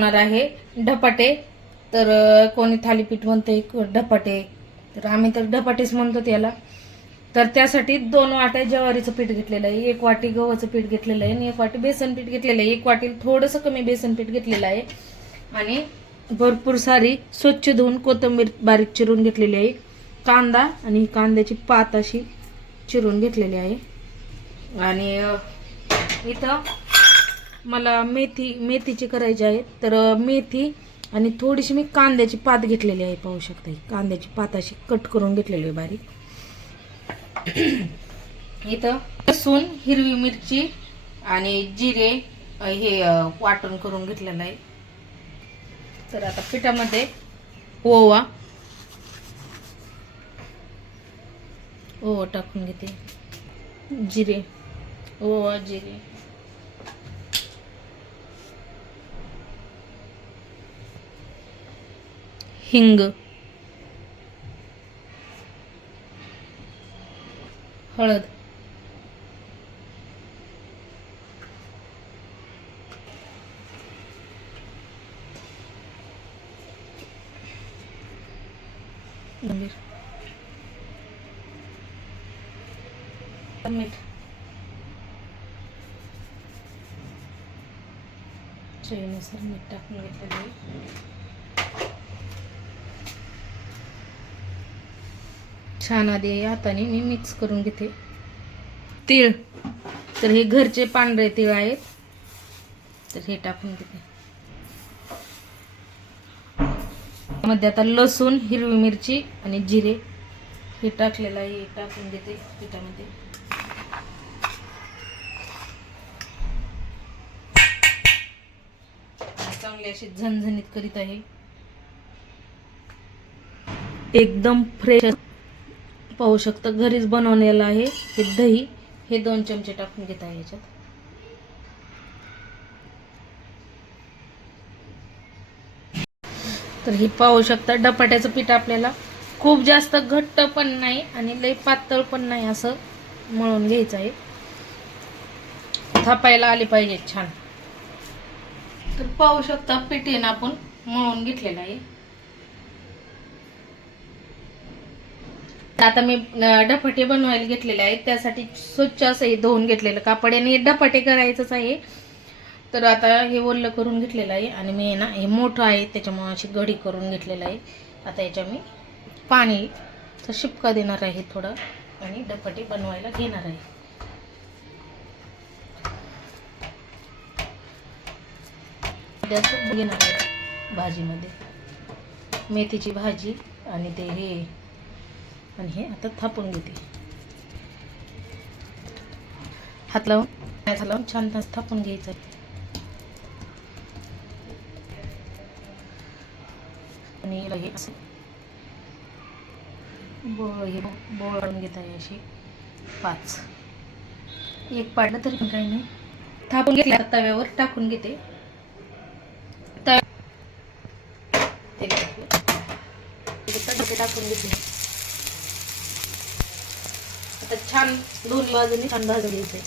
होणार आहे. ढपाटे. तर कोणी थालीपीठ म्हणते ढपाटे. तर आम्ही तर ढपाटेच म्हणतो त्याला. तर त्यासाठी दोन वाट्या ज्वारीचं पीठ घेतलेलं आहे. एक वाटी गव्हाचं पीठ घेतलेलं आहे आणि एक वाटी बेसन पीठ घेतलेलं आहे. एक वाटी थोडंसं कमी बेसन पीठ घेतलेलं आहे. आणि भरपूर सारी स्वच्छ धुवून कोथिंबीर बारीक चिरून घेतलेली आहे. कांदा आणि कांद्याची पात अशी चिरून घेतलेली आहे. आणि इथं मला मेथी मेथीची करायची आहे. तर मेथी आणि थोडीशी मी कांद्याची पात घेतलेली आहे पाहू शकता कांद्याची पात अशी कट करून घेतलेली आहे बारीक. इथं लसूण हिरवी मिरची आणि जिरे हे वाटण करून घेतलेलं आहे. तर आता पिठामध्ये ओवा. ओवा टाकून घेते. जिरे. ओवा जिरे. हिंग. हळद. मीठ मीठ. चवीनुसार मीठ टाकून घेतलेलं आहे. छान आधी हाताने मी मिक्स करून घेते. तीळ. तर हे घरचे पांढरे तीळ आहेत. तर हे टाकून घेते मध्ये आता लसूण हिरवी मिरची आणि जिरे हे टाकलेलं आहे. हे टाकून घेते पिठामध्ये. चांगली अशी झणझणीत करीत आहे. एकदम फ्रेश पाहू शकता घरीच बनवलेलं आहे हे दही. हे दोन चमचे टाकून घेत आहे याच्यात. तर हे पाहू शकता डपाट्याचं पीठ आपल्याला खूप जास्त घट्ट पण नाही आणि लई पातळ पण नाही असं मळून घ्यायचं आहे. थापायला आले पाहिजे छान. तर पाहू शकता पीठ आपण मळून घेतलेलं आहे. आता मी डपाटे बनवायला घेतलेले आहेत. त्यासाठी स्वच्छ असं हे धुवून घेतलेलं कापड आणि डपाटे करायचंच आहे. तर आता हे ओल्लं करून घेतलेलं आहे आणि मी ना हे मोठं आहे त्याच्यामुळे अशी घडी करून घेतलेलं आहे. आता याच्या मी पाणी शिपका देणार आहे थोडं आणि डपाटे बनवायला घेणार आहे. घेणार आहे भाजीमध्ये. मेथीची भाजी आणि ते हे आणि हे आता थापून घेते. हात लावून. हात लावून छान थापून घ्यायचं. आणि हे असं बोळ हे बोळ काढून घेत आहे अशी पाच. एक पाडलं तरी पण काही नाही. थापून घेतल्या तव्यावर टाकून घेते. तव्या ते टाकून घेते. आता छान दोन बाजूने छान भाजून घ्यायचं.